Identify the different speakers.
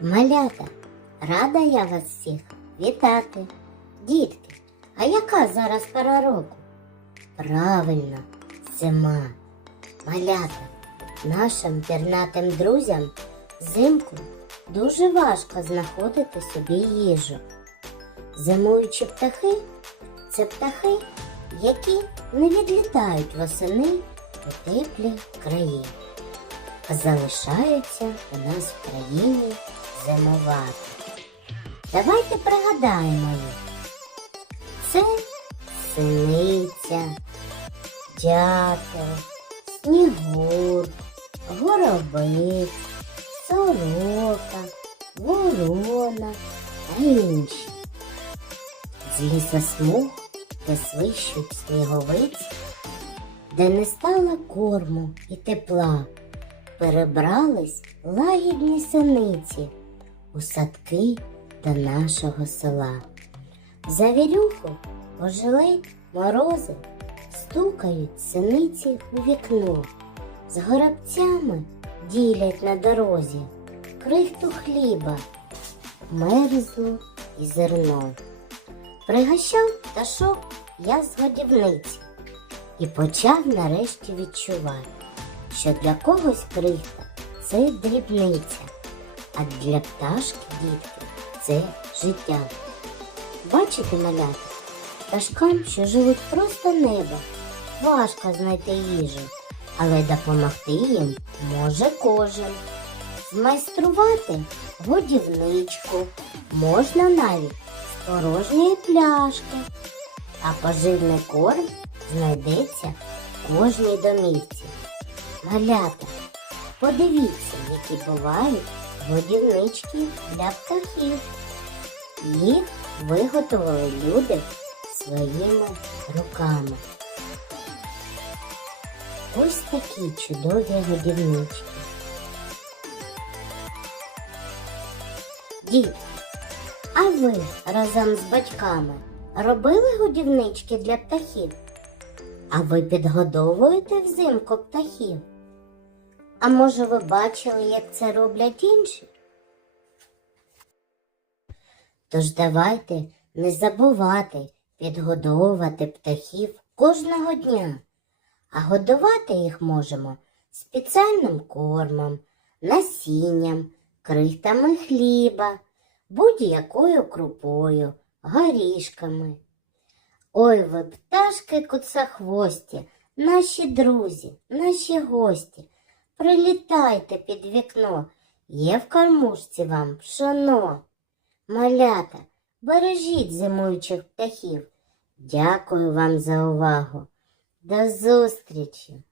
Speaker 1: Малята, рада я вас всіх вітати. Дітки, а яка зараз пора року? Правильно, зима. Малята, нашим пірнатим друзям взимку дуже важко знаходити собі їжу. Зимуючі птахи це птахи, які не відлітають восени у теплі краї, а залишаються у нас в країні зимувати. Давайте пригадаємо їх. Це синиця, дятел, снігур, горобець, сорока, ворона та інші. З лісосмуг, де свищуть сніговиць, де не стало корму і тепла, перебрались лагідні синиці у садки до нашого села. За вірюху ожили морози, стукають синиці у вікно, з горобцями ділять на дорозі крихту хліба, мерзлу і зерно. Пригощав пташок я з годівниці і почав нарешті відчувати, що для когось крихта це дрібниця, а для пташки дітки це життя. Бачите, малята, пташкам, що живуть просто неба, важко знайти їжу, але допомогти їм може кожен. Змайструвати годівничку можна навіть з порожньої пляшки, а поживний корм знайдеться в кожній домівці. Малята, подивіться, які бувають годівнички для птахів. Їх виготовили люди своїми руками. Ось такі чудові годівнички. Дід, а ви разом з батьками робили годівнички для птахів? А ви підгодовуєте взимку птахів? А може ви бачили, як це роблять інші? Тож давайте не забувати підгодовувати птахів кожного дня, а годувати їх можемо спеціальним кормом, насінням, крихтами хліба, будь-якою крупою, горішками. Ой ви, пташки куцехвості, наші друзі, наші гості, прилітайте під вікно, є в кормушці вам пшоно. Малята, бережіть зимуючих птахів. Дякую вам за увагу. До зустрічі!